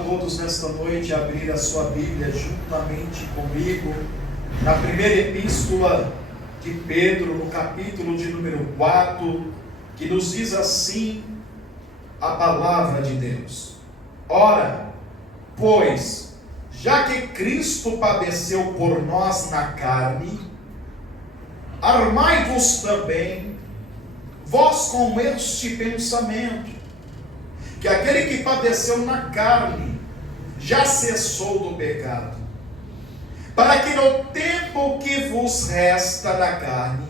a todos nesta noite a abrir a sua Bíblia juntamente comigo na primeira epístola de Pedro, no capítulo de número 4, que nos diz assim a palavra de Deus: ora, pois, já que Cristo padeceu por nós na carne, armai-vos também vós com este pensamento, que aquele que padeceu na carne já cessou do pecado, para que no tempo que vos resta na carne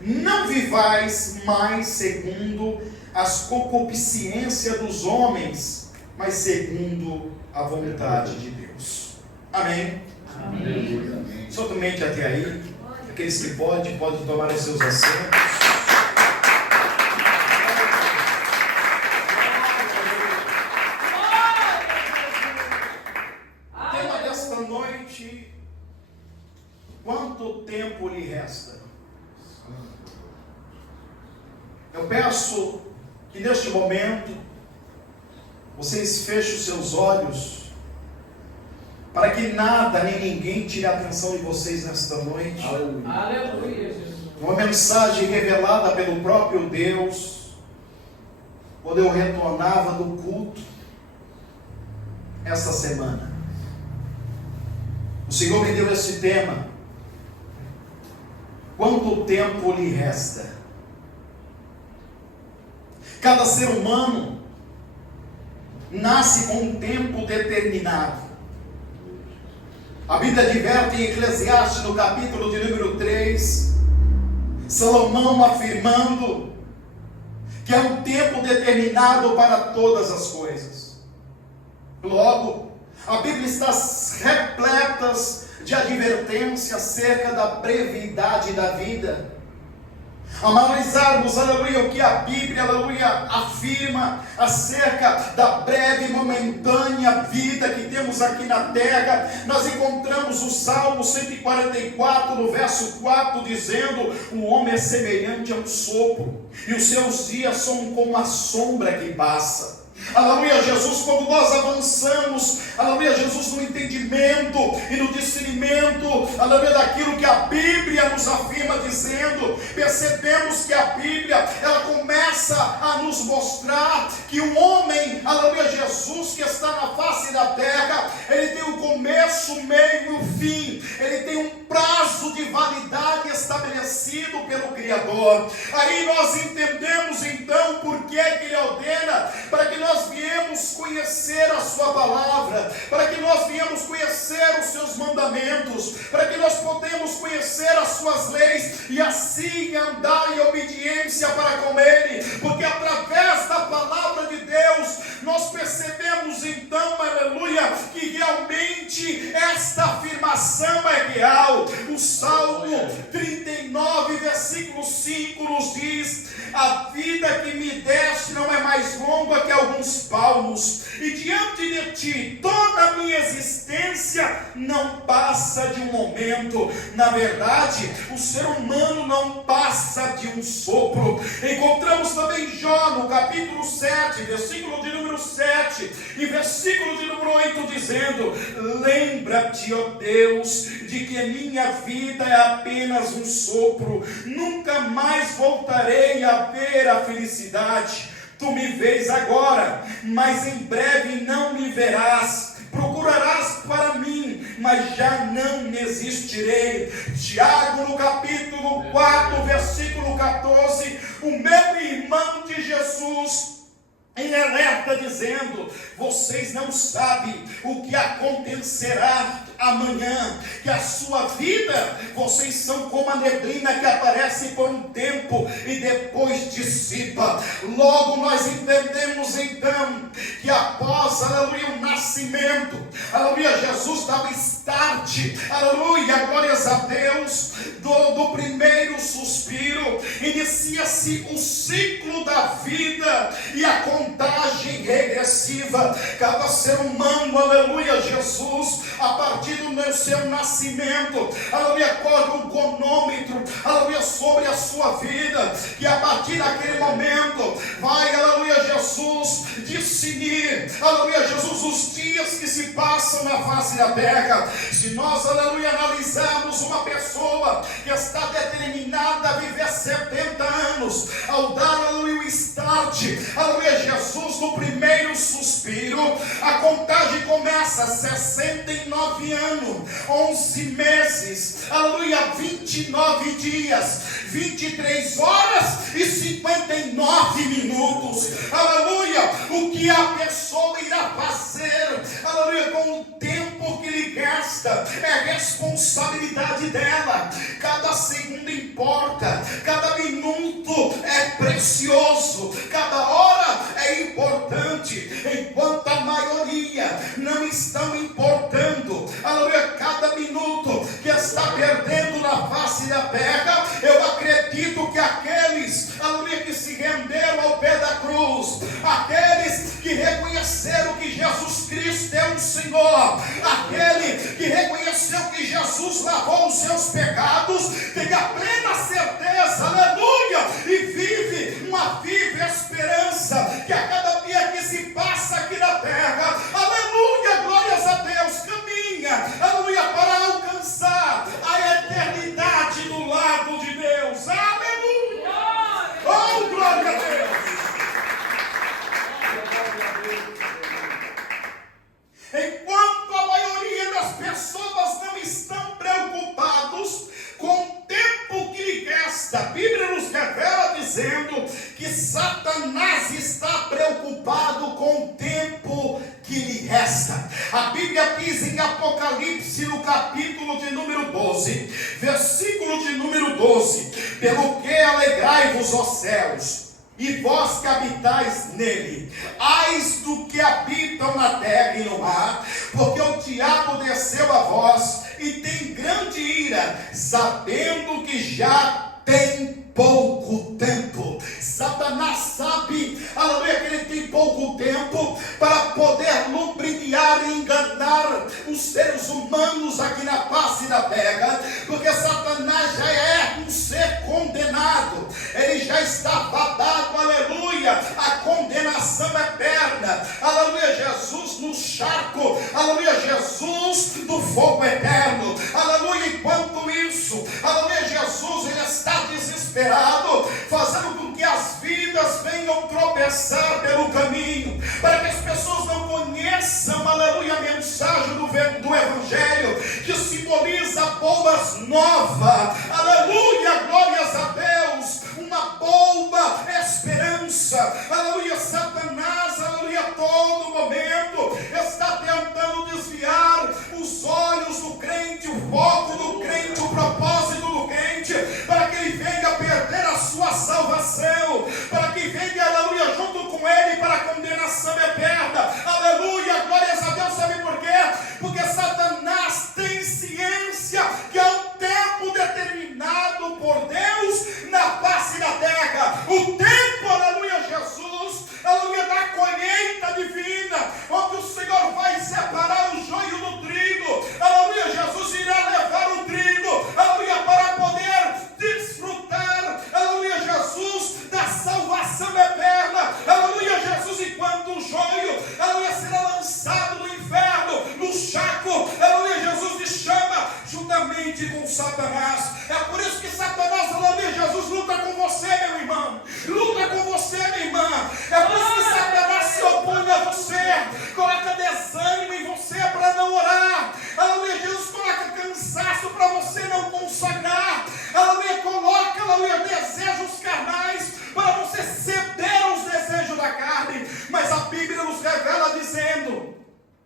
não vivais mais segundo as concupiscências dos homens, mas segundo a vontade de Deus. Amém? Amém. Somente até aí. Aqueles que podem tomar os seus assentos. O tema desta noite: quanto tempo lhe resta? Eu peço que neste momento vocês fechem os seus olhos, para que nada nem ninguém tire a atenção de vocês nesta noite. Aleluia, Jesus. Uma mensagem revelada pelo próprio Deus, quando eu retornava do culto esta semana. O Senhor me deu esse tema: quanto tempo lhe resta? Cada ser humano nasce com um tempo determinado. A Bíblia adverte em Eclesiastes, no capítulo de número 3, Salomão afirmando que é um tempo determinado para todas as coisas. Logo, a Bíblia está repleta de advertência acerca da brevidade da vida. Analisarmos, aleluia, o que a Bíblia, aleluia, afirma acerca da breve e momentânea vida que temos aqui na terra, nós encontramos o Salmo 144, no verso 4, dizendo: o homem é semelhante a um sopro, e os seus dias são como a sombra que passa. Aleluia, Jesus, quando nós avançamos, aleluia, Jesus, no entendimento e no discernimento, aleluia, daquilo que a Bíblia nos afirma dizendo, percebemos que a Bíblia, ela começa a nos mostrar que o homem, aleluia, Jesus, que está na face da terra, ele tem um começo, meio e um fim, ele tem um prazo de validade estabelecido pelo Criador. Aí nós entendemos então por que ele ordena, para que nós viemos conhecer a sua palavra, para que nós viemos conhecer os seus mandamentos, para que nós podemos conhecer as suas leis e assim andar em obediência para com ele, porque através da palavra de Deus nós percebemos então, aleluia, que realmente esta afirmação é real. O Salmo 39, versículo 5 nos diz: a vida que me deste não é mais longa que alguns palmos, e diante de ti toda a minha existência não passa de um momento. Na verdade, o ser humano não passa de um sopro. Encontramos também Jó, no capítulo 7, versículo de número 7 e versículo de número 8, dizendo: lembra-te, ó Deus, de que a minha vida é apenas um sopro, nunca mais voltarei a ver a felicidade. Tu me vês agora, mas em breve não me verás. Procurarás para mim, mas já não me existirei. Tiago, no capítulo 4, versículo 14, o meu irmão de Jesus, em alerta, dizendo: vocês não sabem o que acontecerá amanhã, que a sua vida, vocês são como a neblina que aparece por um tempo e depois dissipa. Logo nós entendemos então que após, aleluia, o nascimento, aleluia, Jesus dá o start, aleluia, glórias a Deus, do primeiro suspiro, inicia-se o ciclo da vida e a contagem regressiva. Cada ser humano, aleluia, Jesus, a partir do seu nascimento, aleluia, corre um cronômetro, aleluia, sobre a sua vida, que a partir daquele momento vai, aleluia, Jesus, discernir, aleluia, Jesus, todos os dias que se passam na face da terra, se nós, aleluia, analisarmos uma pessoa que está determinada a viver 70 anos, ao dar, aleluia, o start, aleluia, Jesus, no primeiro suspiro, a contagem começa 69 anos, 11 meses, aleluia, 29 dias, 23 horas e 59 minutos, aleluia, o que a pessoa irá fazer, aleluia, com o tempo que lhe gasta, é responsabilidade dela. Cada segundo importa, cada minuto é precioso, cada hora é importante, enquanto a maioria não estão importando, aleluia, cada minuto que está perdendo na face da terra, eu acredito que aqueles, aleluia, que se renderam ao pé da cruz, aqueles que reconheceram que Jesus Cristo é o Senhor, aquele que reconheceu que Jesus lavou os seus pecados, tem a plena certeza, aleluia, e vive uma viva esperança, que a cada dia que se passa aqui na terra, aleluia, glórias a Deus, caminha, aleluia, para alcançar a eternidade do lado de Deus, aleluia, oh, glória a Deus. Enquanto a maioria das pessoas não estão preocupados com o tempo que lhe resta, a Bíblia nos revela dizendo que Satanás está preocupado com o tempo que lhe resta. A Bíblia diz em Apocalipse, no capítulo de número 12, versículo de número 12: pelo que alegrai-vos, ó céus, e vós que habitais nele, ais do que habitam na terra e no mar, porque o diabo desceu a vós e tem grande ira, sabendo que já tem pouco tempo. Satanás sabe, aleluia, que ele tem pouco tempo para poder lubrificar e enganar os seres humanos aqui na face da terra, porque Satanás já é um ser condenado, ele já está fadado, aleluia, a condenação eterna, aleluia, Jesus no charco, aleluia, Jesus do fogo eterno, aleluia. Enquanto isso, aleluia, Jesus, ele está desesperado, fazendo com que as vidas venham tropeçar pelo caminho, para que as pessoas não conheçam, aleluia, a mensagem do Evangelho, que simboliza boas novas, aleluia, glórias a Deus, uma boa esperança, aleluia. Satanás, aleluia, a todo momento está tentando desviar os olhos do crente, o foco do crente, o propósito do crente, para que ele venha perder a sua salvação, para que venha, aleluia, junto com ele para a condenação eterna, aleluia, glórias a Deus. Sabe por quê? Porque Satanás tem ciência que é um tempo determinado por Deus na face da terra, o tempo, aleluia, Jesus, aleluia, da colheita divina, onde o Senhor vai separar o joio do trigo, aleluia, Jesus irá levar o trigo, aleluia, para poder desfrutar, aleluia, Jesus, da salvação eterna, aleluia, Jesus, enquanto o joio, aleluia, será lançado no inferno, no chaco, aleluia, Jesus lhe chama juntamente com Satanás. É por isso que Satanás, aleluia, Jesus, luta com você, meu irmão, luta com você, minha irmã. É por isso que Satanás se opõe a você, coloca desânimo em você para não orar, aleluia, Jesus coloca cansaço para você não consagrar, aleluia, coloca, aleluia, desejos carnais para você ceder aos desejos da carne. Mas a Bíblia nos revela dizendo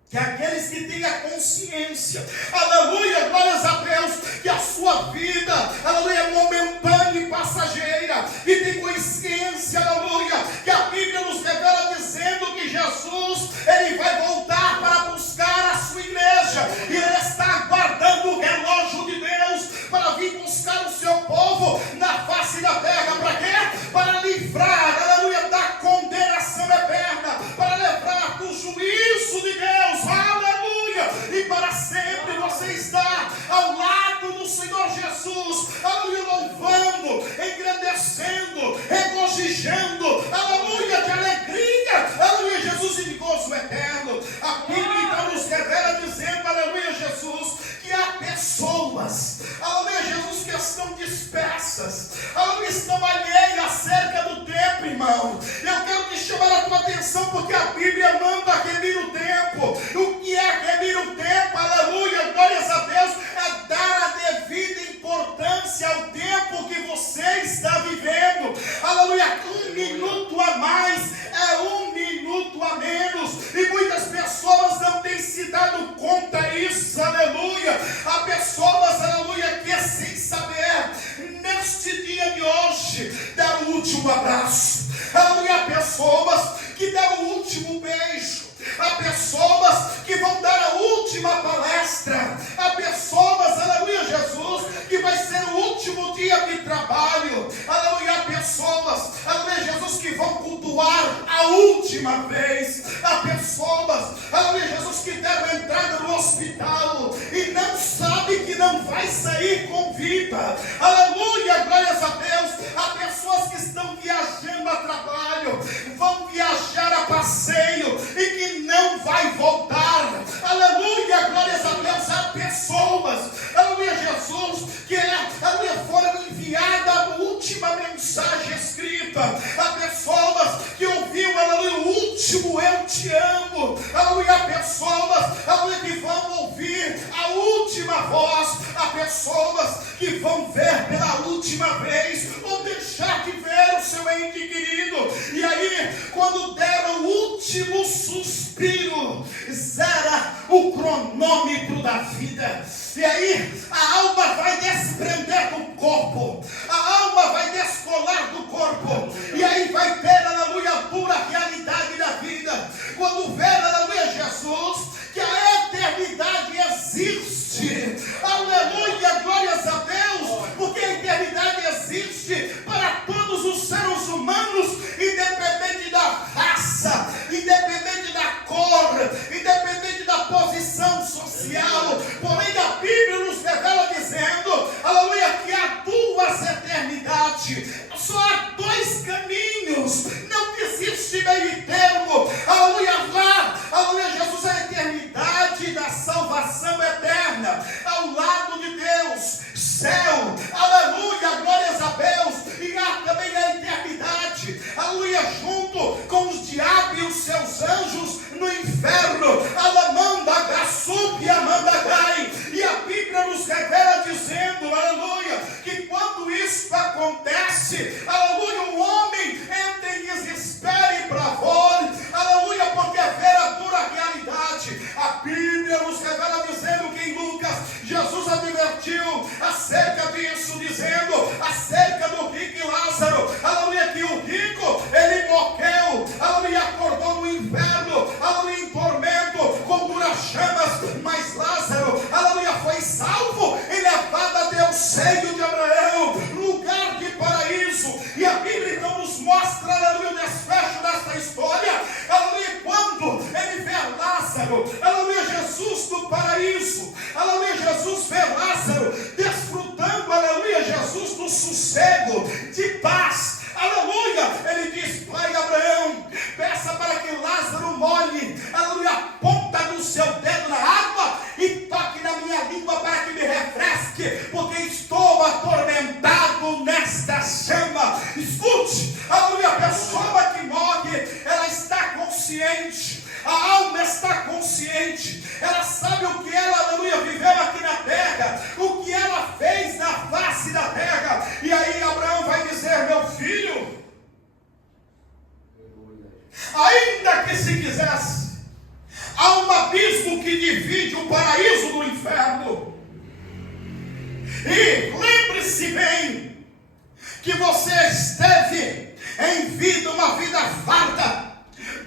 que aqueles que têm a consciência, aleluia, glórias a Deus, que a sua vida, aleluia, é momentânea e passageira, e tem consciência, aleluia, que a Bíblia nos revela dizendo que Jesus, ele vai voltar para buscar a sua igreja, e ele está aguardando o relógio de Deus para vir buscar o seu povo na face da terra. Para quê? Para livrar, aleluia, da condenação eterna, para livrar do juízo de Deus, aleluia, e para sempre você está ao lado do Senhor Jesus, aleluia, louvando, engrandecendo, regozijando, aleluia, de alegria, aleluia, Jesus de gozo eterno. A Bíblia então nos revela dizendo, aleluia, Jesus, que há pessoas, aleluia, Jesus, que estão dispersas, aleluia, estão alheias acerca do tempo, irmão. Eu quero te chamar a tua atenção, porque a Bíblia manda remir o tempo. O que é remir o tempo? Aleluia, glórias a Deus, é dar a devida importância ao tempo que você está vivendo. Aleluia, 1 minuto a mais é 1 minuto a menos, e muitas pessoas não têm se dado conta disso, aleluia. Há pessoas, aleluia, que sem saber, neste dia de hoje, dar o último abraço, aleluia. Há pessoas que deram o último beijo, há pessoas que vão dar a última palestra, há pessoas, aleluia, Jesus, que vai ser o último dia de trabalho, aleluia. Há pessoas, aleluia, Jesus, que vão cultuar a última vez, há pessoas, aleluia, Jesus, que deram entrada no hospital e não sabe que não vai sair com vida, aleluia, glórias a Deus. Há pessoas que estão viajando a trabalho, vão viajar a passeio e que não vai voltar, aleluia, glórias a Deus. Há pessoas, aleluia, Jesus, que aleluia, foram enviadas a última mensagem escrita, há pessoas que ouviram, aleluia, o último eu te amo, aleluia. Há pessoas, aleluia, que vão ouvir a última voz, há pessoas que vão ver pela última vez, ou deixar de ver o seu ente querido, e aí, quando deram o último suspiro, zera o cronômetro da vida, e aí a alma vai desprender do corpo, a alma vai descolar do corpo, e aí vai ver, aleluia, a dura realidade da vida, quando ver, aleluia, Jesus, que a eternidade existe, aleluia, glórias a Deus, porque a eternidade existe para todos os seres humanos, independente da raça, independente da cor, independente da posição social. Porém a Bíblia nos revela dizendo, aleluia, que há duas eternidades, só há dois caminhos, não existe meio termo, aleluia. Lá, aleluia, Jesus, a eternidade da salvação eterna, ao lado de Deus, céu, aleluia, glórias a Deus, e há também a eternidade, aleluia, junto com os diabos e os seus anjos no inferno, alamanda, gaçup e amandagai, e a Bíblia nos revela dizendo, aleluia, que quando isso acontece, aleluia, o homem entra em desespero e bravura, aleluia, porque vê a dura realidade. A Bíblia nos revela dizendo que em Lucas, Jesus advertiu acerca disso, dizendo acerca do rico e Lázaro, aleluia, que o rico, ele morreu, aleluia, acordou no inferno, aleluia, em tormento, com duras chamas, mas Lázaro, aleluia, foi salvo e levado até o seio de Abraão, lugar de paraíso. E a Bíblia então nos mostra, aleluia, o desfecho desta história, aleluia, quando ele vê Lázaro, aleluia, Jesus do paraíso, aleluia, Jesus vê Lázaro desfrutando, aleluia, Jesus do sossego, de paz, aleluia. Ele diz, pai Abraão, peça para que Lázaro molhe, aleluia, a ponta do seu dedo na água e toque na minha língua para que me refresque, porque estou atormentado nesta chama. Escute, aleluia, a pessoa que morre, ela está consciente, a alma está consciente, ela sabe o que ela, aleluia, viveu aqui na terra, o que ela fez na face da terra. E aí Abraão vai dizer, meu filho, ainda que se quisesse, há um abismo que divide o paraíso do inferno, e lembre-se bem, que você esteve em vida, uma vida farta,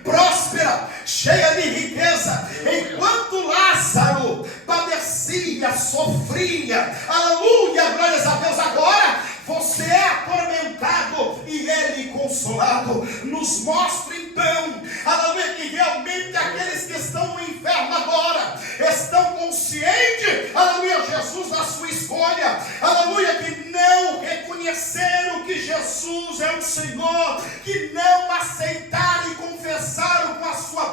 próspera, cheia de riqueza, enquanto Lázaro padecia, sofria, aleluia, glórias a Deus. Agora você é atormentado e ele consolado. Nos mostra então, aleluia, que realmente aqueles que estão no inferno agora estão conscientes, aleluia, Jesus, da sua escolha, aleluia, que não reconheceram que Jesus é o Senhor, que não aceitaram e confessaram com a sua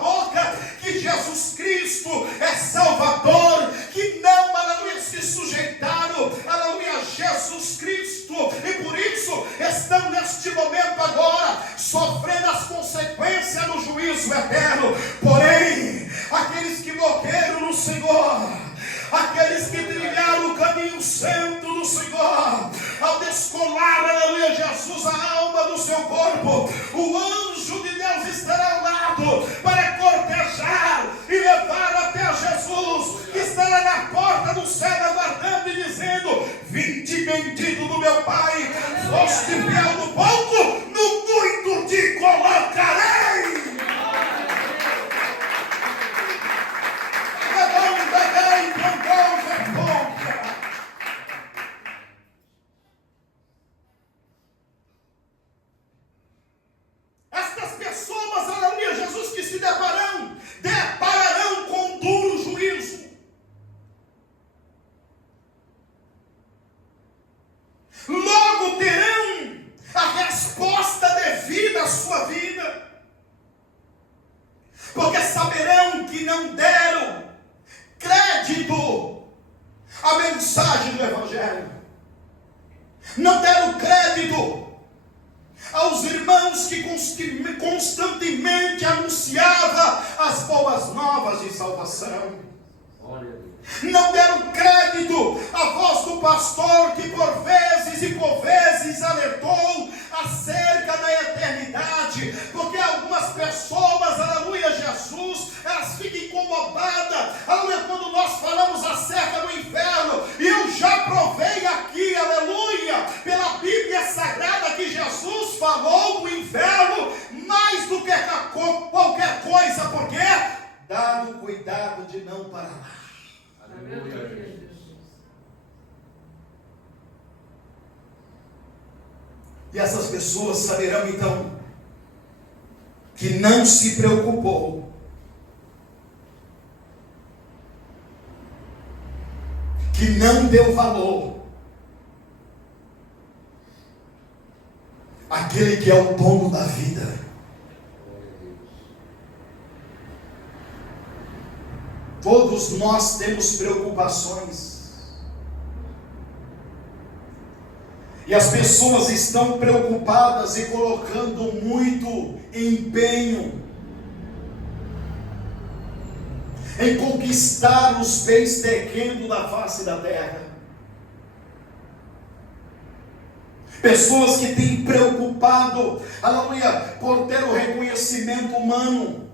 Jesus Cristo é Salvador, que não, aleluia, se sujeitaram, aleluia, a Jesus Cristo, e por isso estão neste momento agora, sofrendo as consequências do juízo eterno. Porém, aqueles que morreram no Senhor, aqueles que trilharam o caminho santo do Senhor, ao descolar, aleluia, Jesus, a alma do seu corpo, o anjo de Deus estará ao lado para cortejar e levar até Jesus, que estará na porta do céu aguardando e dizendo: vinde bendito do meu Pai, foste fiel no pouco, no muito te colocarei. Estas pessoas, aleluia, Jesus, que se depararão com um duro juízo. Logo terão a resposta devida à sua vida, porque saberão que não deram crédito à mensagem do Evangelho, não deram crédito aos irmãos que constantemente anunciava as boas novas de salvação. Não deram crédito à voz do pastor que por vezes alertou acerca da eternidade, porque algumas pessoas, aleluia, Jesus, elas ficam incomodadas, aleluia, quando nós falamos acerca do inferno. E eu já provei aqui, aleluia, pela Bíblia Sagrada, que Jesus falou do inferno mais do que qualquer coisa, porque dá o cuidado de não parar lá. E essas pessoas saberão então que não se preocupou, que não deu valor àquele que é o dono da vida. Todos nós temos preocupações. E as pessoas estão preocupadas e colocando muito empenho em conquistar os bens terrenos da face da terra. Pessoas que têm preocupado, aleluia, por ter o reconhecimento humano.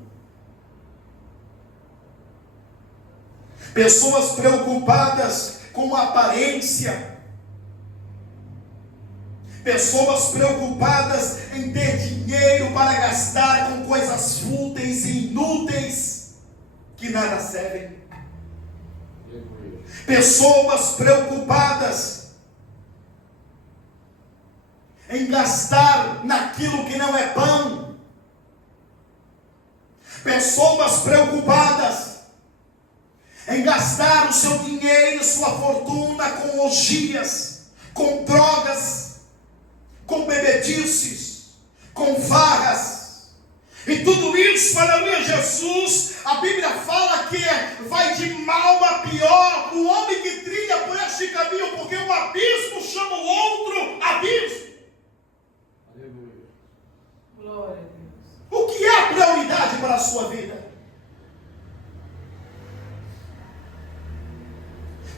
Pessoas preocupadas com a aparência. Pessoas preocupadas em ter dinheiro para gastar com coisas fúteis e inúteis que nada servem. Pessoas preocupadas em gastar naquilo que não é pão. Pessoas preocupadas em gastar o seu dinheiro, sua fortuna com orgias, com drogas, com bebedices, com farras. E tudo isso, aleluia, Jesus, a Bíblia fala que vai de mal a pior o homem que trilha por este caminho, porque um abismo chama o outro abismo. Aleluia. Glória a Deus. O que é a prioridade para a sua vida?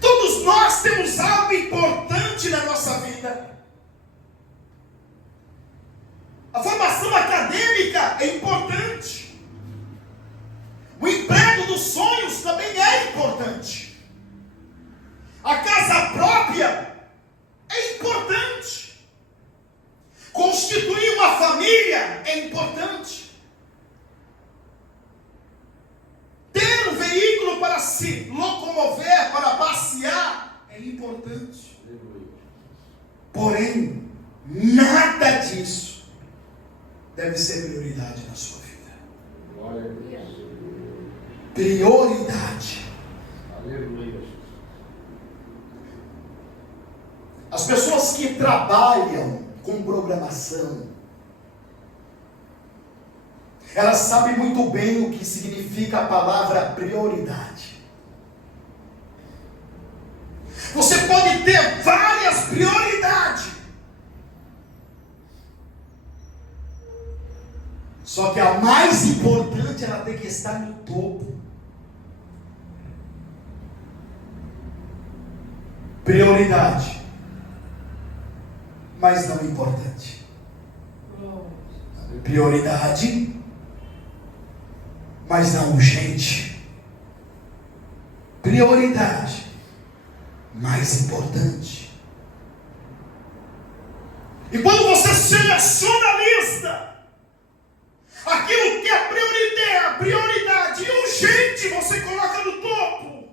Todos nós temos algo importante na nossa vida. A formação acadêmica é importante. O emprego dos sonhos também é importante. A casa própria é importante. Constituir uma família é importante. Ter um veículo para se locomover, para passear, é importante. Porém, nada disso deve ser prioridade na sua vida. Glória a Deus. Prioridade. Aleluia. As pessoas que trabalham com programação, ela sabe muito bem o que significa a palavra prioridade. Você pode ter várias prioridades, só que a mais importante, ela tem que estar no topo. Prioridade, mas não importante. Prioridade, mas não urgente. Prioridade, mais importante. E quando você seleciona a lista, aquilo que é prioridade e urgente, você coloca no topo.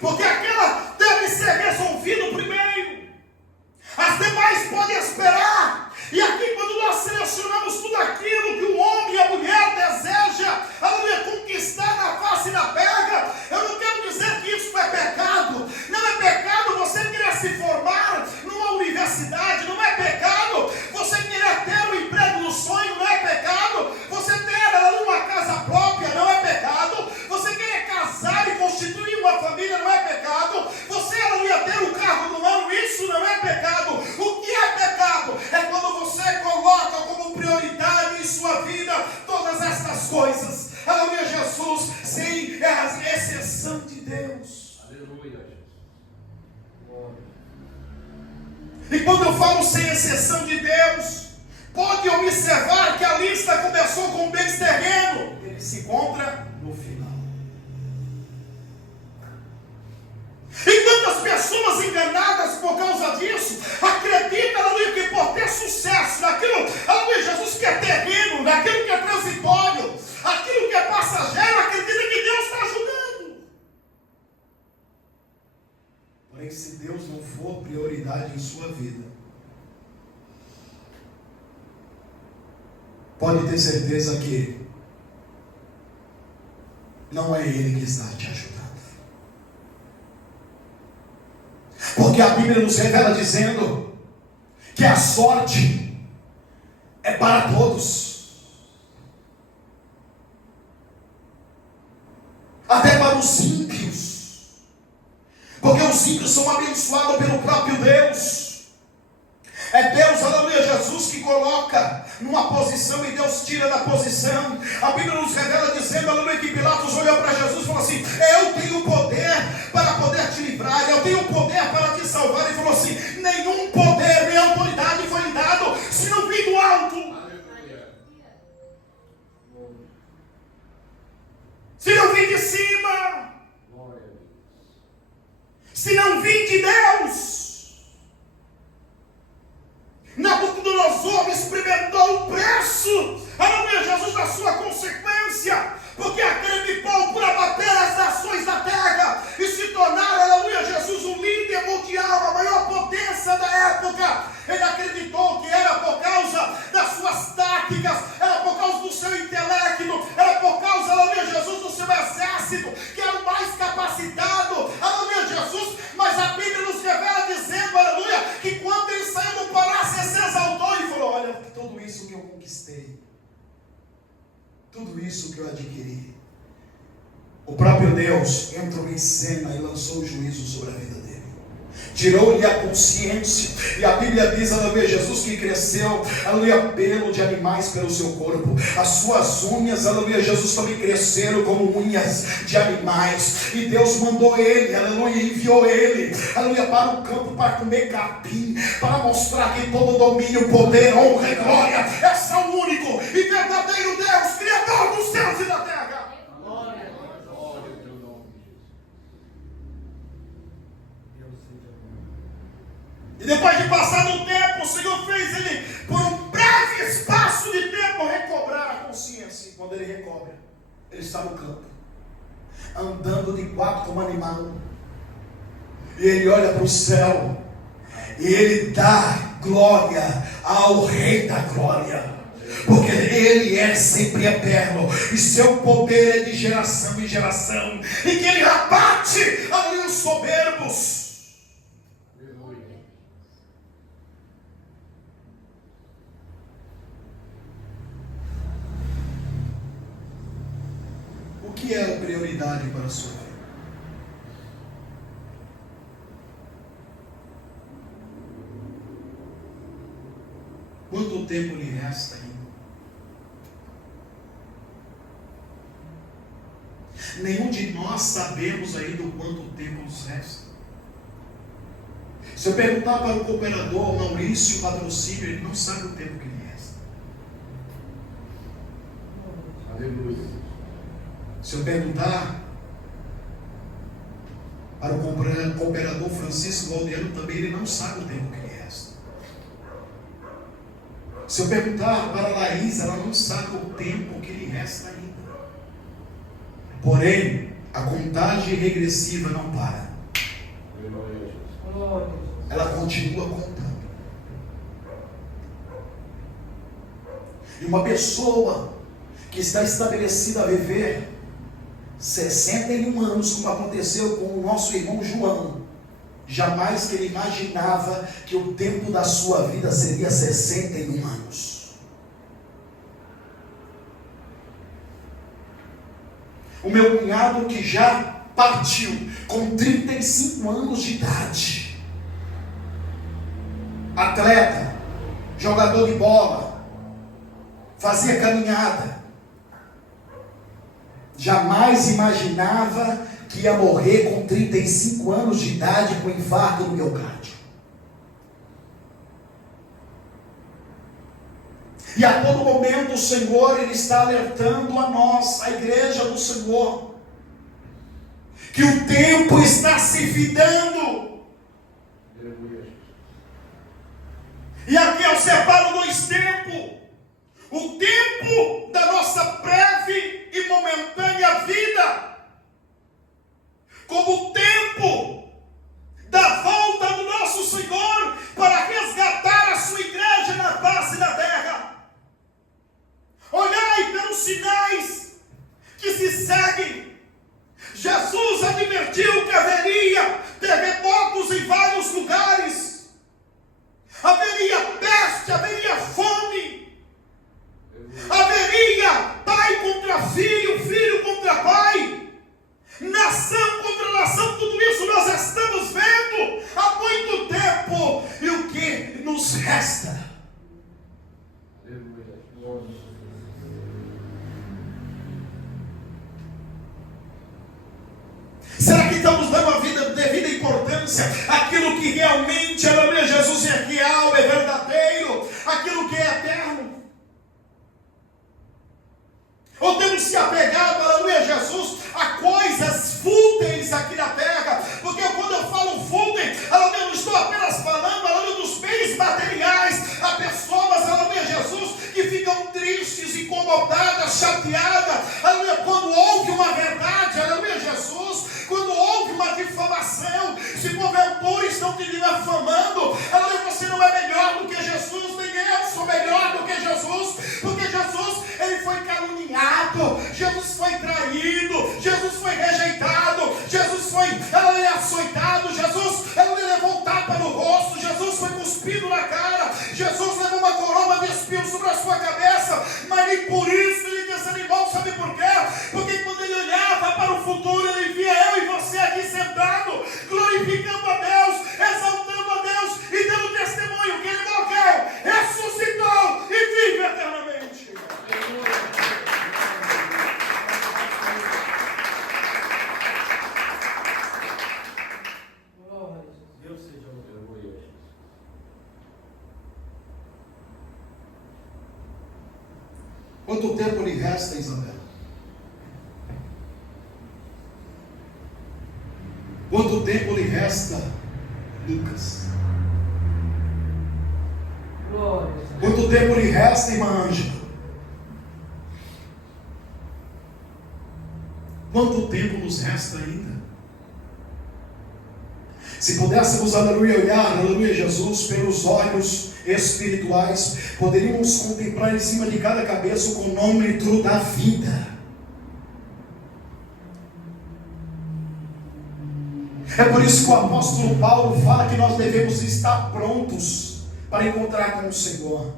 Porque aquela deve ser resolvida primeiro. As demais podem esperar. E aqui, quando nós selecionamos tudo aquilo que o homem e a mulher deseja, aleluia, conquistar na face da terra, eu não quero dizer que isso é pecado. Não é pecado você querer se formar numa universidade, não é pecado você querer ter o emprego do sonho, não é pecado você ter, aleluia, uma casa própria, não é pecado você querer casar e constituir uma família, não é pecado você, aleluia, ter o carro do ano, isso não é pecado. O que é pecado é quando você coloca como prioridade em sua vida todas estas coisas. Aleluia, Jesus, sem a exceção de Deus. Aleluia, Jesus. E quando eu falo sem exceção de Deus, pode observar que a lista começou com bens terreno, ele se encontra no final. E quantas pessoas enganadas por causa disso acreditam, aleluia, que por ter sucesso naquilo, aleluia, Jesus, que é terreno, naquilo que é transitório, aquilo que é passageiro, acredita que Deus está ajudando. Porém, se Deus não for prioridade em sua vida, pode ter certeza que não é Ele que está te ajudando. Porque a Bíblia nos revela dizendo que a sorte é para todos, até para os ímpios, porque os ímpios são abençoados pelo próprio Deus. É Deus, aleluia, Jesus, que coloca numa posição e Deus tira da posição. A Bíblia nos revela dizendo, aleluia, que Pilatos olhou para Jesus e falou assim: eu tenho poder para poder te livrar, eu tenho poder para te salvar. E falou assim: nenhum poder nem autoridade foi lhe dado se não vir do alto. Se não vir de cima, se não vir de Deus. Nabucodonosor experimentou o preço, aleluia, Jesus, da sua consequência, porque acreditou por abater as nações da terra e se tornar, aleluia, Jesus, um líder mundial, a maior potência da época. Ele acreditou que era por causa das suas táticas, era por causa do seu intelecto, era por causa, aleluia, Jesus, do seu exército, que era o mais capacitado, aleluia, Jesus. Mas a Bíblia nos revela dizendo, aleluia, que quando ele saiu do palácio, ele se exaltou e falou: olha, tudo isso que eu conquistei, tudo isso que eu adquiri, o próprio Deus entrou em cena e lançou o juízo sobre a vida dele. Tirou-lhe a consciência. E a Bíblia diz, aleluia, Jesus, que cresceu, aleluia, pelo de animais pelo seu corpo. As suas unhas, aleluia, Jesus, também cresceram como unhas de animais. E Deus mandou ele, aleluia, enviou ele, aleluia, para o campo para comer capim, para mostrar que todo domínio, poder, honra e glória é só o único e verdadeiro Deus, Criador dos céus e da terra. E depois de passar um tempo, o Senhor fez ele, por um breve espaço de tempo, recobrar a consciência. E quando ele recobra, ele está no campo, andando de quatro como animal. E ele olha para o céu, e ele dá glória ao Rei da Glória. Porque ele é sempre eterno, e seu poder é de geração em geração, e que ele abate ali os soberbos. Aleluia. 1 Reis que é a prioridade para a sua vida? Quanto tempo lhe resta ainda? Nenhum de nós sabemos ainda o quanto tempo nos resta. Se eu perguntar para o cooperador Maurício Patrocínio, ele não sabe o tempo que lhe resta. Aleluia. Se eu perguntar para o cooperador Francisco Valdeano, também ele não sabe o tempo que lhe resta. Se eu perguntar para a Laís, ela não sabe o tempo que lhe resta ainda. Porém, a contagem regressiva não para. Ela continua contando. E uma pessoa que está estabelecida a viver 61 anos, como aconteceu com o nosso irmão João, jamais que ele imaginava que o tempo da sua vida seria 61 anos. O meu cunhado, que já partiu com 35 anos de idade, atleta, jogador de bola, fazia caminhada, jamais imaginava que ia morrer com 35 anos de idade com infarto no miocárdio. E a todo momento o Senhor, Ele está alertando a nós, a igreja do Senhor, que o tempo está se findando. E aqui eu separo dois tempos: o tempo da nossa breve e momentânea vida, como o tempo da volta do nosso Senhor para resgatar a sua igreja na face da terra. Olhai pelos sinais que se seguem. Jesus advertiu que haveria terremotos em vários lugares, haveria peste, haveria fome, haveria pai contra filho, filho contra pai, nação contra nação. Tudo isso nós estamos vendo há muito tempo. E o que nos resta? Será que estamos dando a devida importância àquilo que realmente, aleluia, Jesus, é real, é verdadeiro, aquilo que é eterno? Ou temos se apegado, aleluia, Jesus, a coisas fúteis aqui na terra? Porque quando eu falo fúteis, aleluia, eu não estou apenas falando, aleluia, dos bens materiais. Há pessoas, aleluia, Jesus, que ficam tristes, incomodadas, chateadas, aleluia, quando houve uma verdade, aleluia, Jesus, quando houve uma difamação. Se porventura estão te difamando, aleluia, você não é melhor do que Jesus, nem eu sou melhor do que Jesus, porque Jesus, Ele foi caluniado, Jesus foi traído, Jesus foi rejeitado, Jesus foi, aleluia, açoitado, Jesus, aleluia, levou tapa no rosto, Jesus foi cuspido na cara, Jesus levou uma coroa de espinhos sobre a sua cabeça, mas nem por isso Ele desanimou. Sabe por quê? Porque quando Ele olhava para o futuro, Ele via eu e você aqui sentado, glorificando a Deus, exaltando a Deus e dando testemunho que Ele morreu, ressuscitou e vive eternamente. Deus seja aleluia. Quanto tempo lhe resta, Isabel? Quanto tempo lhe resta, Lucas? Quanto tempo lhe resta, irmã Ângela? Quanto tempo nos resta ainda? Se pudéssemos, aleluia, olhar, aleluia, Jesus, pelos olhos espirituais, poderíamos contemplar em cima de cada cabeça o cronômetro da vida. É por isso que o apóstolo Paulo fala que nós devemos estar prontos para encontrar com o Senhor.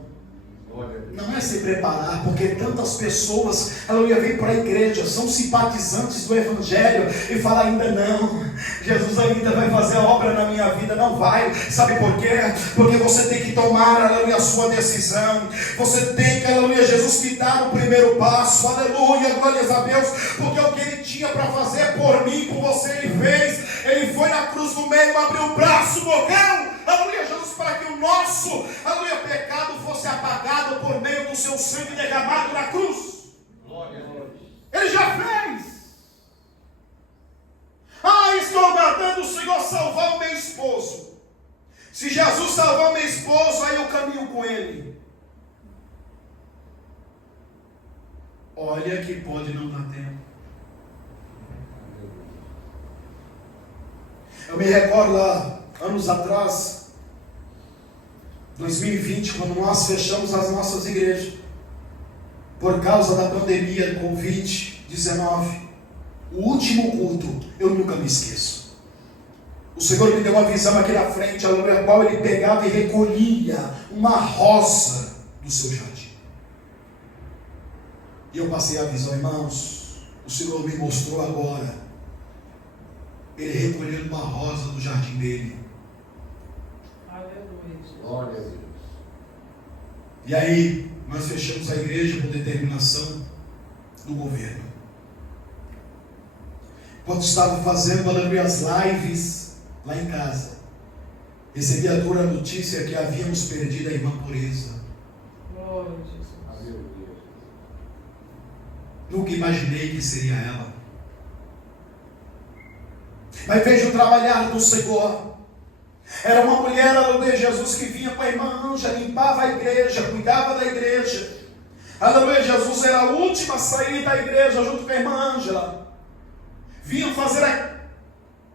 não é se preparar, porque tantas pessoas, aleluia, vêm para a igreja, são simpatizantes do Evangelho e falam ainda não, Jesus ainda vai fazer a obra na minha vida. Não vai, sabe por quê? Porque você tem que tomar, aleluia, a sua decisão, você tem que, aleluia, Jesus te dar o primeiro passo, aleluia, glórias a Deus, porque o que Ele tinha para fazer por mim, por você, Ele fez. Ele foi na cruz do meio, abriu o braço, morreu, aleluia, Jesus, para que o nosso, aleluia, pecado fosse apagado por meio do seu sangue derramado na cruz. Ele já fez. Estou aguardando o Senhor salvar o meu esposo. Se Jesus salvar o meu esposo, aí eu caminho com Ele. Olha que pode não dar tempo. Eu me recordo lá, anos atrás, 2020, quando nós fechamos as nossas igrejas, por causa da pandemia do Covid-19, o último culto, eu nunca me esqueço. O Senhor me deu uma visão aqui na frente, a qual Ele pegava e recolhia uma rosa do seu jardim. E eu passei a visão, irmãos, o Senhor me mostrou agora, Ele recolhendo uma rosa do jardim dele. Glória a Deus. E aí, nós fechamos a igreja por determinação do governo. Quando estava fazendo, aleluia, as lives lá em casa, recebi a dura notícia que havíamos perdido a irmã Pureza. Glória a Jesus. Aleluia. Nunca imaginei que seria ela. Mas vejo o trabalhar do Senhor. Era uma mulher, aleluia, Jesus, que vinha com a irmã Ângela, limpava a igreja, cuidava da igreja. Aleluia, Jesus era a última a sair da igreja junto com a irmã Ângela. Vinham fazer a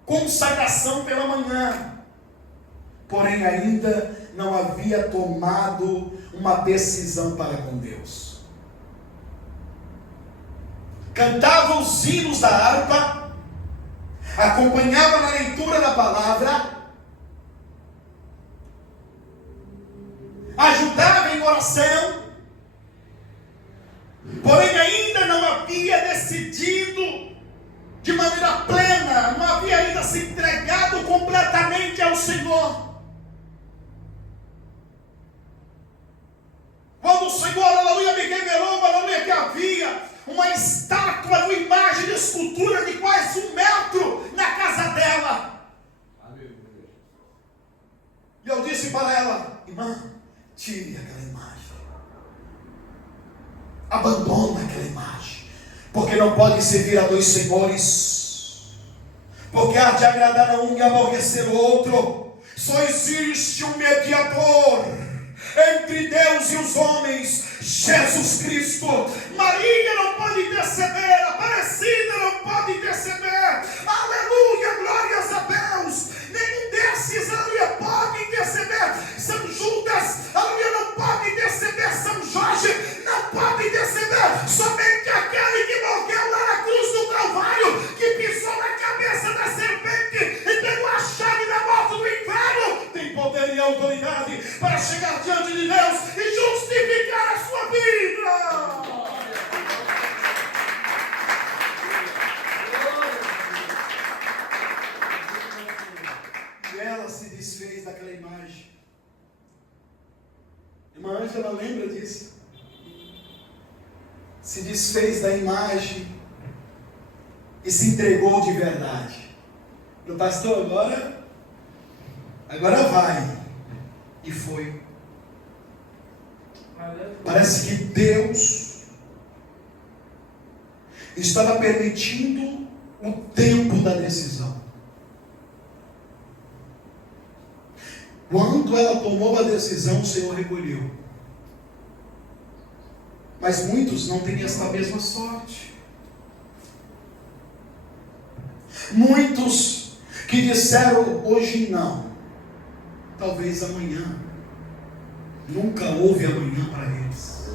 consagração pela manhã. Porém, ainda não havia tomado uma decisão para com Deus. Cantava os hinos da harpa, acompanhava na leitura da palavra, ajudava em oração, porém ainda não havia decidido de maneira plena, não havia ainda se entregado completamente ao Senhor. Quando o Senhor, aleluia, me revelou, aleluia, que havia uma estátua, uma imagem de escultura de quase 1 metro na casa dela. Aleluia. E eu disse para ela: irmã, tire aquela imagem. Abandone aquela imagem. Porque não pode servir a dois senhores. Porque há de agradar a um e aborrecer o outro. Só existe um mediador entre Deus e os homens, Jesus Cristo. Maria não pode interceder, Aparecida não pode interceder. Aleluia, glórias a Deus. Nenhum desses, aleluia, pode interceder. São Judas, aleluia, não pode interceder. São Jorge não pode interceder. Somente aquele que morreu lá na cruz do Calvário, que pisou na cabeça da serpente e pegou a chave da morte do inferno, tem poder e autoridade para chegar diante de Deus e justificar a sua vida. E ela se desfez daquela imagem. Irmã Ângela lembra disso? Se desfez da imagem e se entregou de verdade. O pastor, agora vai. E foi. Parece que Deus estava permitindo o tempo da decisão. Quando ela tomou a decisão, o Senhor recolheu. Mas muitos não têm essa mesma sorte. Muitos que disseram hoje não, talvez amanhã. Nunca houve amanhã para eles.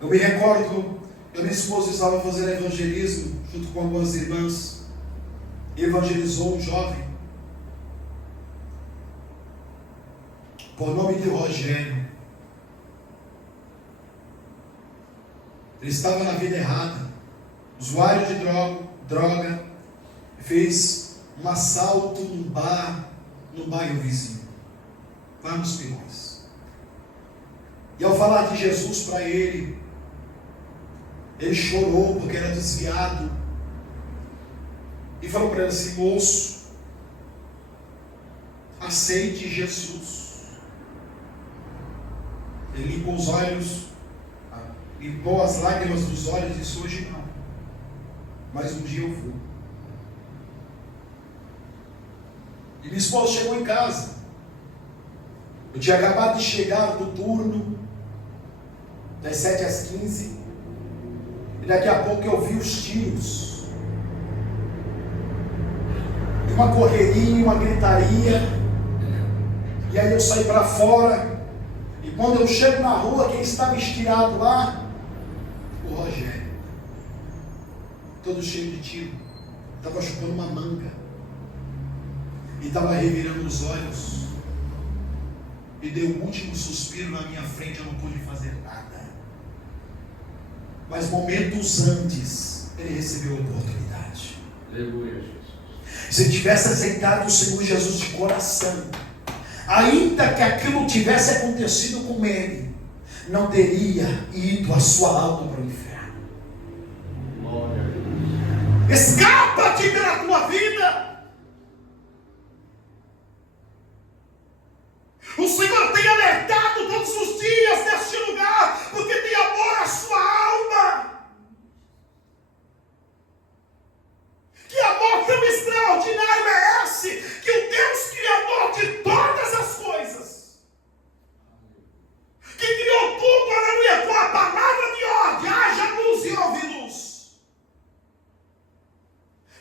Eu me recordo, a minha esposa estava fazendo evangelismo junto com algumas irmãs. Evangelizou um jovem. por nome de Rogério. Ele estava na vida errada, usuário de droga, fez um assalto num bairro vizinho, lá nos Pilões. E ao falar de Jesus para ele chorou porque era desviado, e falou para ele assim: moço, aceite Jesus. Ele limpou os olhos, limpou as lágrimas dos olhos e disse: hoje não, mas um dia eu vou. E minha esposa chegou em casa. Eu tinha acabado de chegar do turno das 7 às 15, e daqui a pouco eu vi os tiros, e uma correria, uma gritaria. E aí eu saí para fora, e quando eu chego na rua, quem estava estirado lá? O Rogério, todo cheio de tiro, estava chupando uma manga, e estava revirando os olhos, e deu o último suspiro na minha frente. Eu não pude fazer nada, mas momentos antes ele recebeu a oportunidade. Aleluia, Jesus. Se ele tivesse aceitado o Senhor Jesus de coração, ainda que aquilo tivesse acontecido com ele, não teria ido a sua alma para o inferno. Glória a Deus. Escapa-te pela tua vida. O Senhor tem alertado todos os dias neste lugar, porque tem amor à sua alma. Que amor tão extraordinário é esse, que o Deus Criador de todas as coisas, que criou tudo, aleluia, com a palavra de ordem: haja luz e houve luz,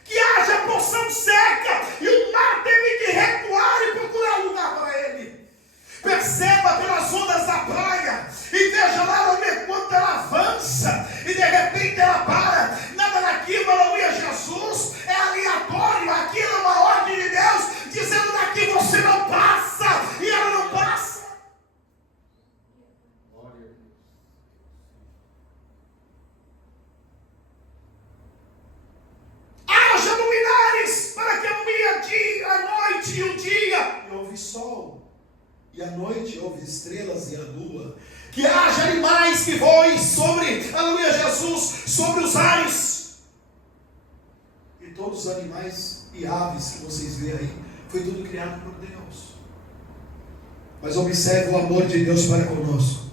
que haja porção seca, e o mar teve que recuar e procurar lugar para ele. Perceba pelas ondas da praia, e veja lá, aleluia, quanto ela avança, e de repente ela para. Nada daquilo, aleluia, Jesus, é aleatório. Aquilo é uma ordem de Deus, dizendo: daqui você não passa, e ela não passa. Glória a Deus. Haja luminares para que ilumine a noite e o dia. E houve sol, e à noite houve estrelas e a lua. Que haja animais que voem sobre, aleluia, Jesus, sobre os ares. E todos os animais e aves que vocês veem aí, foi tudo criado por Deus. Mas observe o amor de Deus para conosco.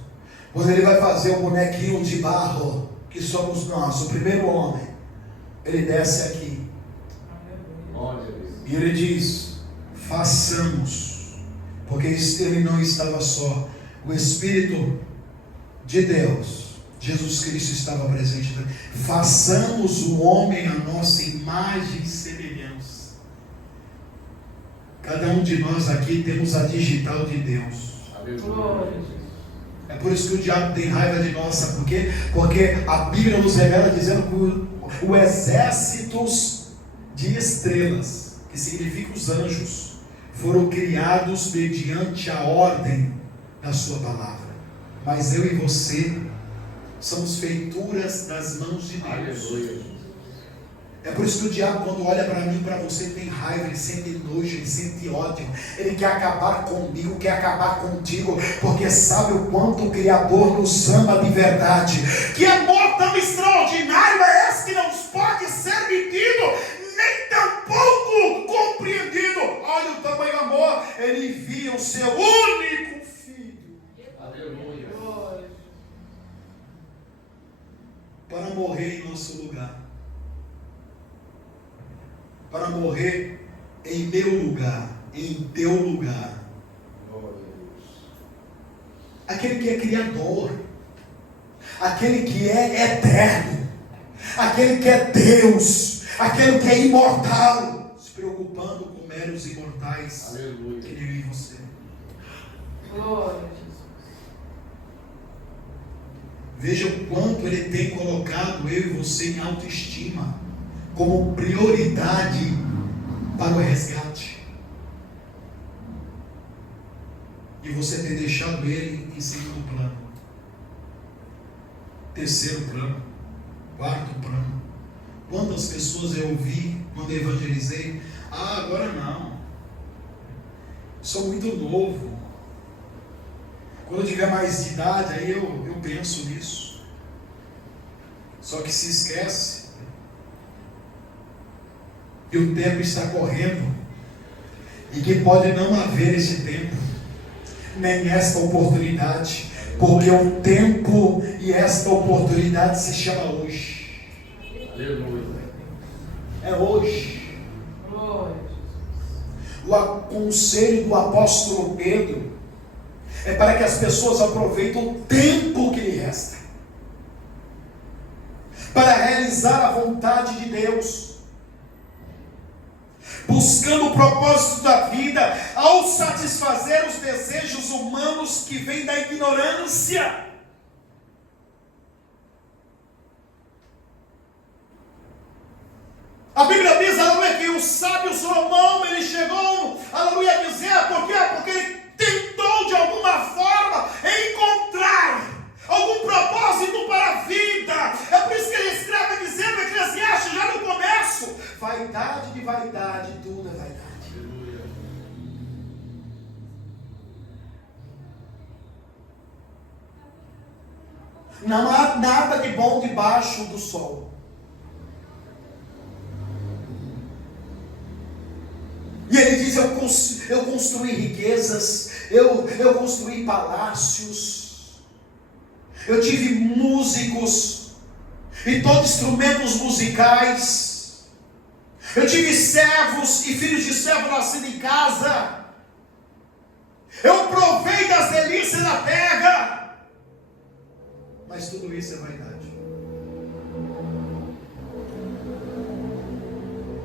Quando Ele vai fazer o bonequinho de barro, que somos nós, o primeiro homem, Ele desce aqui. Glória a Deus. E Ele diz: façamos, porque Ele não estava só. O Espírito de Deus, Jesus Cristo, estava presente. Façamos o homem a nossa imagem e semelhança. Cada um de nós aqui temos a digital de Deus. Aleluia, Jesus. É por isso que o diabo tem raiva de nós, sabe por quê? Porque a Bíblia nos revela dizendo que o exércitos de estrelas, que significa os anjos, foram criados mediante a ordem da sua palavra. Mas eu e você somos feituras das mãos de Deus. Aleluia, Jesus. É por isso que o diabo, quando olha para mim, para você, tem raiva, ele sente nojo, ele sente ódio, ele quer acabar comigo, quer acabar contigo, porque sabe o quanto o Criador nos ama de verdade. Que amor tão extraordinário é esse, que não pode ser medido, nem tampouco compreendido. Olha o tamanho do amor. Ele envia o seu único filho. Aleluia. Para morrer em nosso lugar, para morrer em meu lugar, em teu lugar. Glória a Deus. Aquele que é criador, aquele que é eterno, aquele que é Deus, aquele que é imortal, se preocupando com meros imortais. Aleluia. Que nem eu e você. Glória a Jesus. Veja o quanto Ele tem colocado eu e você em autoestima, como prioridade para o resgate. e você ter deixado ele em segundo plano, terceiro plano, quarto plano. Quantas pessoas eu ouvi quando eu evangelizei? Agora não, sou muito novo, quando eu tiver mais de idade, aí eu penso nisso. Só que se esquece que o tempo está correndo e que pode não haver esse tempo, nem esta oportunidade, porque o tempo e esta oportunidade se chama hoje. Aleluia. É hoje. Glória. O conselho do apóstolo Pedro é para que as pessoas aproveitem o tempo que lhe resta para realizar a vontade de Deus, buscando o propósito da vida, ao satisfazer os desejos humanos que vêm da ignorância. A Bíblia diz, aleluia, que o sábio Salomão, ele chegou, aleluia, a dizer, por quê? Porque ele tentou de alguma forma encontrar algum propósito para a vida. É por isso que ele escreve dizendo, Eclesiastes, já no começo: vaidade de vaidade, tudo é vaidade. Aleluia. Não há nada de bom debaixo do sol. E ele diz, eu construí riquezas, eu construí palácios, eu tive músicos, e todos instrumentos musicais, eu tive servos e filhos de servo nascidos em casa, eu provei das delícias da terra, mas tudo isso é vaidade.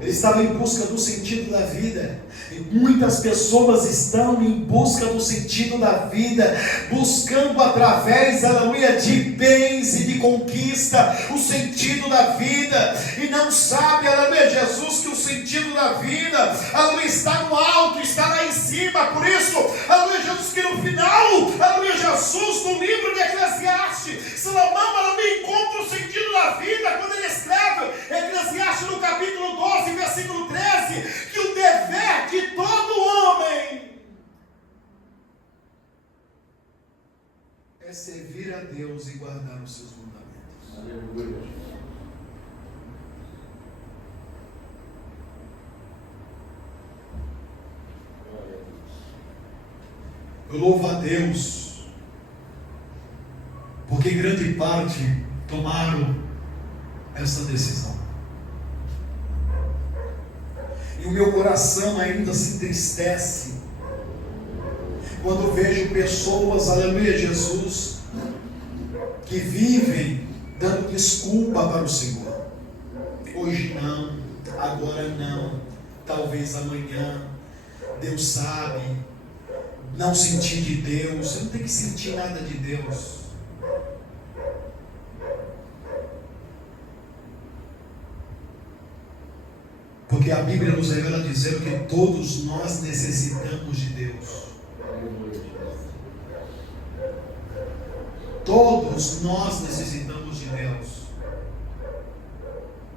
Ele estava em busca do sentido da vida, e muitas pessoas estão em busca do sentido da vida, buscando através, aleluia, de bens e de conquista, o sentido da vida, e não sabe, aleluia, Jesus, que o sentido da vida, aleluia, está no alto, está lá em cima. Por isso, aleluia, Jesus, que no final, aleluia, Jesus, no livro de Eclesiastes, Salomão, aleluia, encontra o sentido da vida, quando ele escreve, Eclesiastes no capítulo 12, versículo 13, que o dever de todo homem é servir a Deus e guardar os seus mandamentos. Aleluia. Glória a Deus. Eu louvo a Deus, porque grande parte tomaram essa decisão. E o meu coração ainda se entristece quando vejo pessoas, aleluia, Jesus, que vivem dando desculpa para o Senhor. Hoje não, agora não, talvez amanhã, Deus sabe, não sentir de Deus. Você não tem que sentir nada de Deus. Porque a Bíblia nos revela dizendo que todos nós necessitamos de Deus. Todos nós necessitamos de Deus.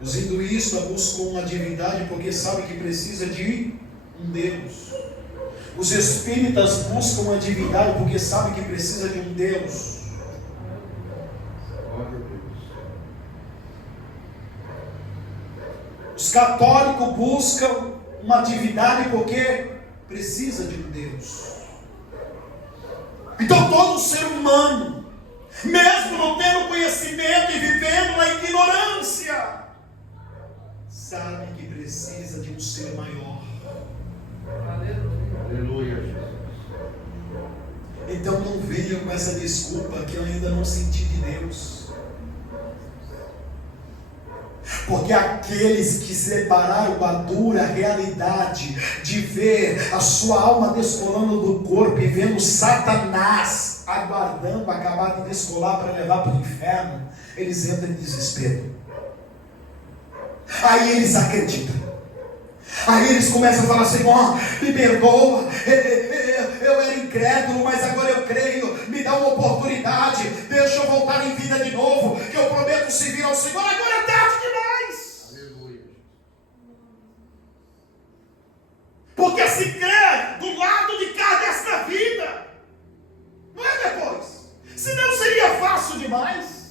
Os hinduístas buscam uma divindade porque sabem que precisa de um Deus. Os espíritas buscam uma divindade porque sabem que precisa de um Deus. Os católicos buscam uma divindade porque precisa de um Deus. Então todo ser humano, mesmo não tendo conhecimento e vivendo na ignorância, sabe que precisa de um ser maior. Aleluia, Jesus. Então não venha com essa desculpa que eu ainda não senti de Deus. Porque aqueles que separaram a dura realidade de ver a sua alma descolando do corpo e vendo Satanás aguardando acabar de descolar para levar para o inferno, eles entram em desespero. Aí eles acreditam. Aí eles começam a falar: Senhor, me perdoa, eu era incrédulo, mas agora eu creio. Me dá uma oportunidade, deixa eu voltar em vida de novo, que eu prometo servir ao Senhor. Agora é tarde demais. Aleluia. Porque se crê do lado de cá desta vida, não é depois. Senão seria fácil demais.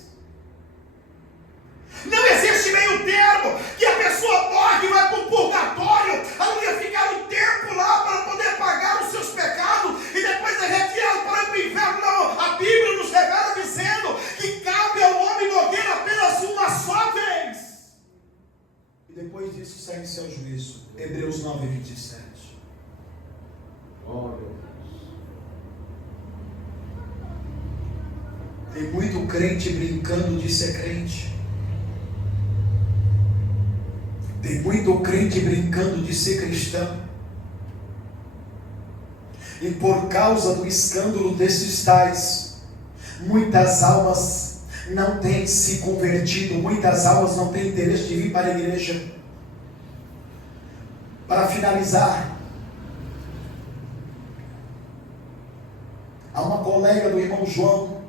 Não existe meio termo, que a pessoa morre e vai para o purgatório, ela ia ficar um tempo lá para poder pagar os seus pecados, e depois é retirado para o inferno. Não, a Bíblia nos revela dizendo que cabe ao homem morrer apenas uma só vez. E depois disso segue-se ao juízo. Hebreus 9:27. Glória a Deus. Tem muito crente brincando de ser crente. Tem muito crente brincando de ser cristão. E por causa do escândalo desses tais, muitas almas não têm se convertido, muitas almas não têm interesse de vir para a igreja. Para finalizar, há uma colega do irmão João,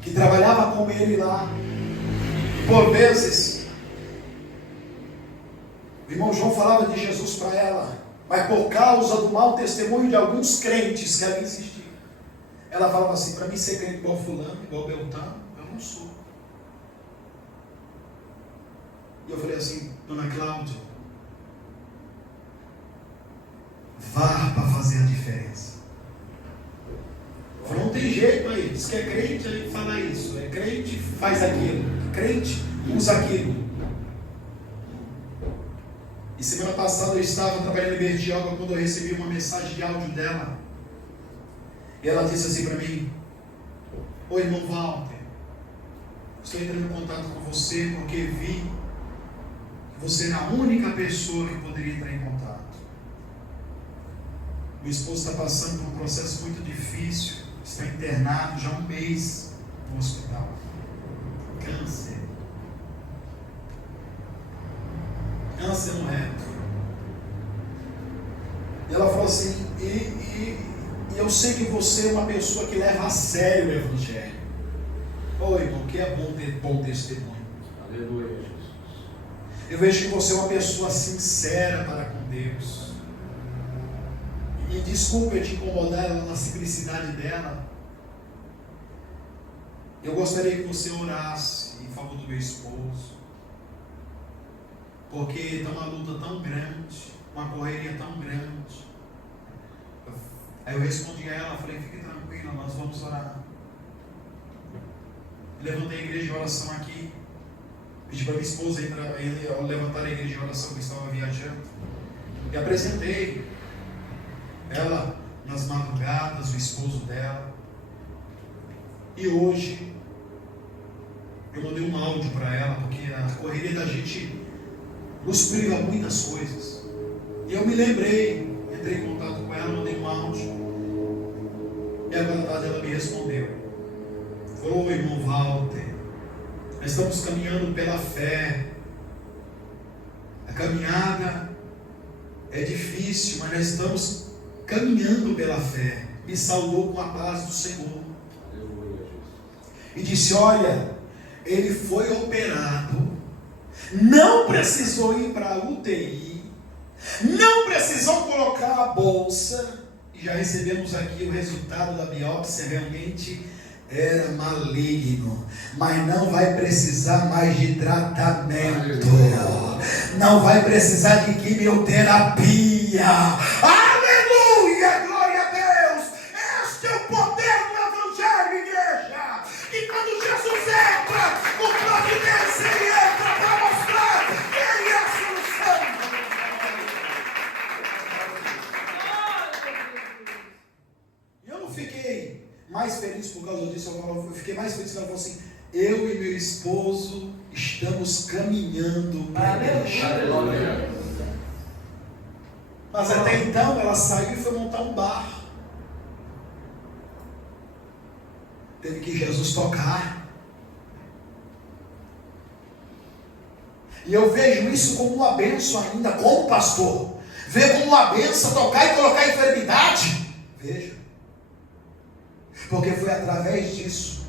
que trabalhava com ele lá, por vezes, o irmão João falava de Jesus para ela, mas por causa do mau testemunho de alguns crentes que ela insistia, ela falava assim: para mim ser crente igual fulano, igual Beltrano, eu não sou. E eu falei assim: dona Cláudia, vá para fazer a diferença. Não tem jeito aí, diz que é crente, aí fala isso, é crente, faz aquilo, crente, usa aquilo. E semana passada eu estava trabalhando em Bertioga quando eu recebi uma mensagem de áudio dela. E ela disse assim para mim: oi, irmão Walter, estou entrando em contato com você porque vi que você era a única pessoa que poderia entrar em contato. Meu esposo está passando por um processo muito difícil, está internado já há 1 mês no hospital. Câncer no reto. E ela falou assim: e eu sei que você é uma pessoa que leva a sério o Evangelho. Ô irmão, que é bom ter bom testemunho. Aleluia, Jesus. Eu vejo que você é uma pessoa sincera para com Deus. E desculpa eu te incomodar na simplicidade dela. Eu gostaria que você orasse em favor do meu esposo, porque está uma luta tão grande, uma correria tão grande. Aí eu respondi a ela, falei: fique tranquila, nós vamos orar. Eu levantei a igreja de oração aqui, pedi para minha esposa levantar a igreja de oração que estava viajando, e apresentei ela nas madrugadas, o esposo dela. E hoje eu mandei um áudio para ela, porque a correria da gente nos priva muitas coisas. E eu me lembrei, entrei em contato com ela, mandei um áudio. E agora à tarde ela me respondeu: oi, irmão Walter, nós estamos caminhando pela fé. A caminhada é difícil, mas nós estamos caminhando pela fé. Me saudou com a paz do Senhor. E disse: olha, ele foi operado, não precisou ir para a UTI, não precisou colocar a bolsa, e já recebemos aqui o resultado da biópsia, realmente era maligno, mas não vai precisar mais de tratamento, não vai precisar de quimioterapia. Aleluia, glória a Deus. Este é o poder do Evangelho, igreja. E quando Jesus entra, o providência ele entra para mostrar que ele é a solução. E eu não fiquei mais feliz por causa disso. Eu fiquei mais feliz quando ela falou assim: eu e meu esposo estamos caminhando para a igreja. Mas até então ela saiu e foi montar um bar. Teve que Jesus tocar. E eu vejo isso como uma bênção ainda, como pastor. Vê como uma bênção tocar e colocar a enfermidade. Veja. Porque foi através disso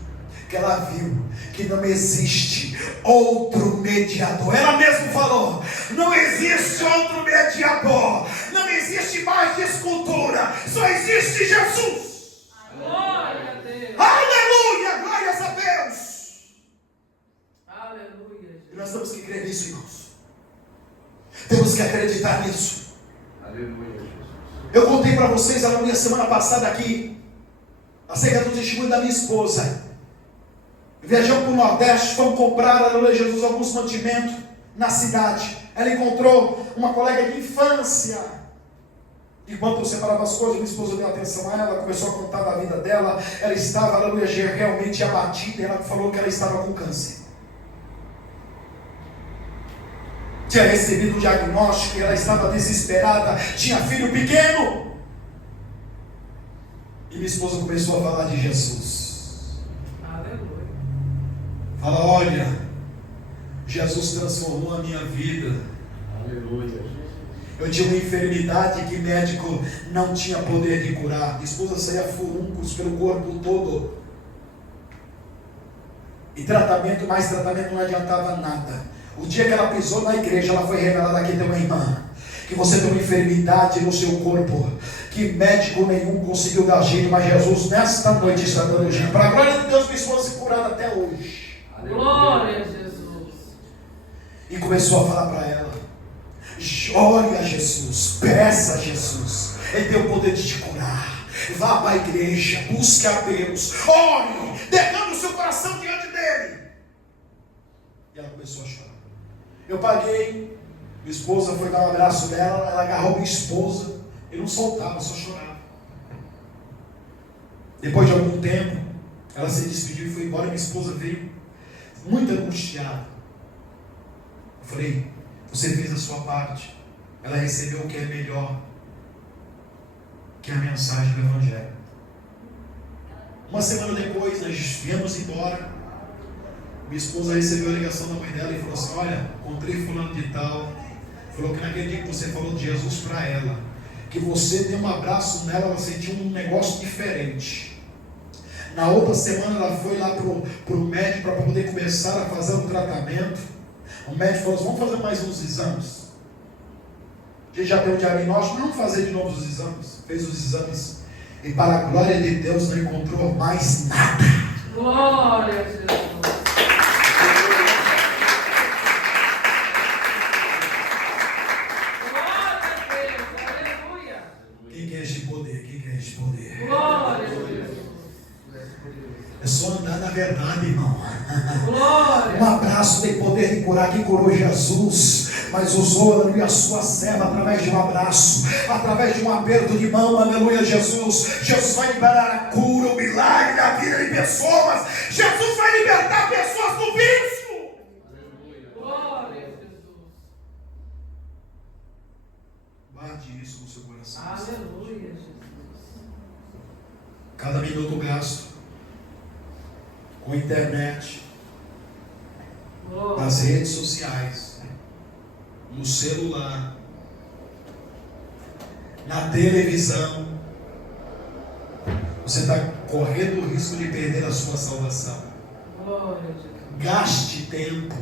que ela viu que não existe outro mediador. Ela mesma falou: não existe outro mediador, não existe mais escultura, só existe Jesus. Glória a Deus. Aleluia, glórias a Deus. Aleluia, E nós temos que crer nisso, irmãos. Temos que acreditar nisso. Aleluia, Jesus. Eu contei para vocês, aleluia, semana passada aqui, acerca do testemunho da minha esposa. Viajamos para o Nordeste, fomos comprar, aleluia, Jesus, alguns mantimentos na cidade. Ela encontrou uma colega de infância. Enquanto eu separava as coisas, minha esposa deu atenção a ela, começou a contar da vida dela. Ela estava, aleluia, realmente abatida. Ela falou que ela estava com câncer. Tinha recebido o diagnóstico e ela estava desesperada. Tinha filho pequeno. E minha esposa começou a falar de Jesus. Aleluia. Fala: olha, Jesus transformou a minha vida. Aleluia. Eu tinha uma enfermidade que médico não tinha poder de curar. Minha esposa saía furúnculos pelo corpo todo. E tratamento, mais tratamento não adiantava nada. O dia que ela pisou na igreja, ela foi revelada: aqui tem uma irmã, que você tem uma enfermidade no seu corpo, que médico nenhum conseguiu dar jeito, mas Jesus nesta noite está dando jeito. Para a glória de Deus, minha esposa se curada até hoje. Glória a Jesus. E começou a falar para ela: ore a Jesus, peça a Jesus, Ele tem o poder de te curar. Vá para a igreja, busque a Deus, ore, derrame o seu coração diante dele. E ela começou a chorar. Eu paguei, minha esposa foi dar um abraço dela, ela agarrou minha esposa e não soltava, só chorava. Depois de algum tempo, ela se despediu e foi embora. Minha esposa veio muito angustiada. Eu falei: você fez a sua parte. Ela recebeu o que é melhor, que é a mensagem do Evangelho. Uma semana depois, nós viemos embora. Minha esposa recebeu a ligação da mãe dela e falou assim: olha, encontrei fulano de tal. Falou que naquele dia que você falou de Jesus para ela, que você deu um abraço nela, ela sentiu um negócio diferente. Na outra semana ela foi lá pro médico para poder começar a fazer um tratamento. O médico falou assim: vamos fazer mais uns exames. A gente já deu o diagnóstico, vamos fazer de novo os exames. Fez os exames e, para a glória de Deus, não encontrou mais nada. Glória a Jesus. É só andar na verdade, irmão. Glória. Um abraço tem poder de curar. Quem curou Jesus, mas usou, aleluia, a sua serva através de um abraço, através de um aperto de mão, aleluia, Jesus. Jesus vai liberar a cura, o milagre da vida de pessoas. Jesus vai libertar pessoas do vício. Glória a Jesus. Guarde isso no seu coração. Aleluia, Jesus. Cada minuto gasto com internet, nas redes sociais, no celular, na televisão, você está correndo o risco de perder a sua salvação. Glória a Jesus. Gaste tempo.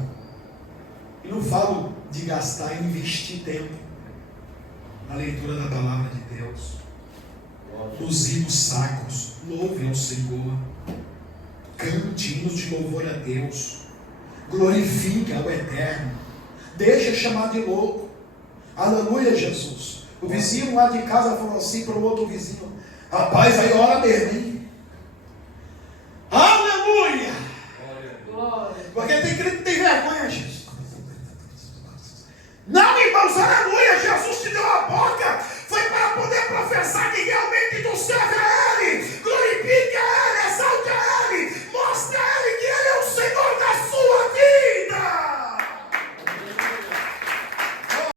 E não falo de gastar, investir tempo na leitura da palavra de Deus, nos hinos sacros. Louve ao Senhor, cante hinos de louvor a Deus, glorifique ao Eterno, deixa chamar de louco. Aleluia, Jesus. O vizinho lá de casa falou assim para o outro vizinho: rapaz, aí ora mesmo, hein?